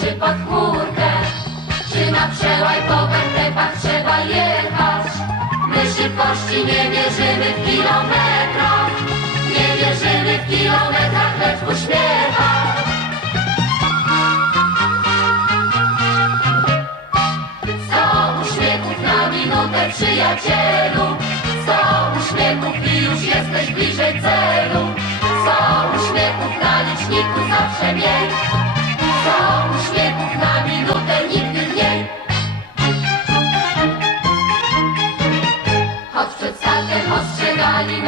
czy pod chmurkę Czy na przełaj po wędrówkach trzeba jechać. My szybkości nie mierzymy w kilometrach. Nie wierzymy w kilometrach, lecz w uśmiechach. Sto uśmiechów na minutę przyjacielu. Sto uśmiechów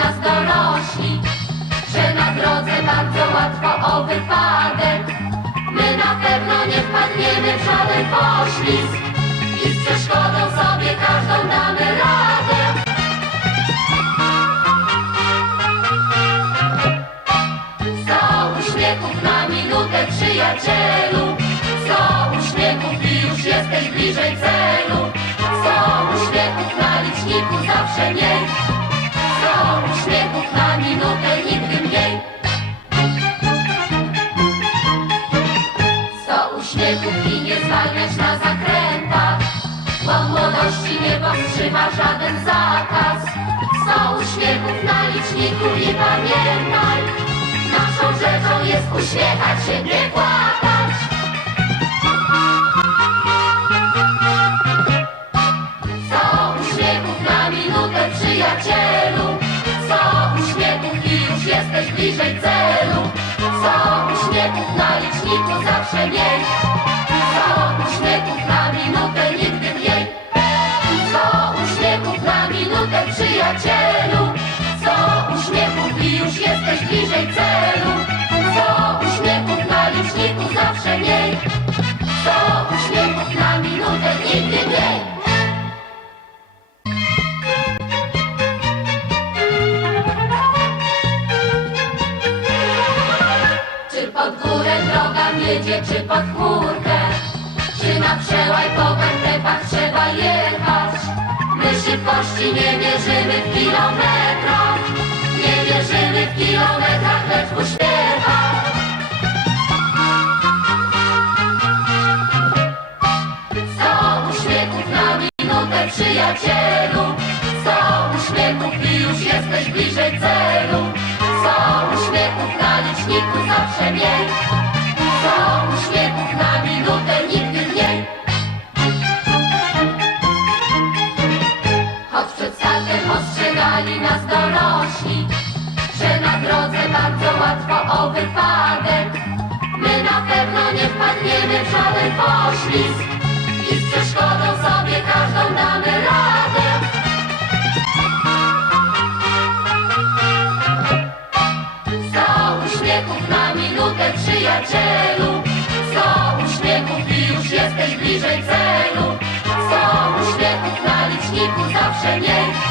nas dorośli Że na drodze bardzo łatwo o wypadek. My na pewno nie wpadniemy w żaden poślizg I z przeszkodą sobie każdą damy radę. Sto uśmiechów na minutę przyjacielu. Sto uśmiechów i już jesteś bliżej celu. Sto uśmiechów na liczniku zawsze miej Sto uśmiechów na minutę nigdy mniej. Sto uśmiechów i nie zwalniać na zakrętach? Bo młodości nie powstrzyma żaden zakaz. Sto uśmiechów na liczniku i pamiętaj. Naszą rzeczą jest uśmiechać się, nie bliżej celu. Sto uśmiechów na liczniku zawsze miej wiedzie, czy pod chmurkę. Czy na przełaj po wędrówkach trzeba jechać? My szybkości nie mierzymy w kilometrach. Nie wierzymy w kilometrach, lecz w uśmiechach Sto uśmiechów na minutę przyjacielu. Sto uśmiechów i już jesteś bliżej celu. Sto uśmiechów na liczniku zawsze miej ostrzegali nas dorośli Że na drodze bardzo łatwo o wypadek. My na pewno nie wpadniemy w żaden poślizg I z przeszkodą sobie każdą damy radę. Sto uśmiechów na minutę przyjacielu. Sto uśmiechów i już jesteś bliżej celu. Sto uśmiechów na liczniku zawsze miej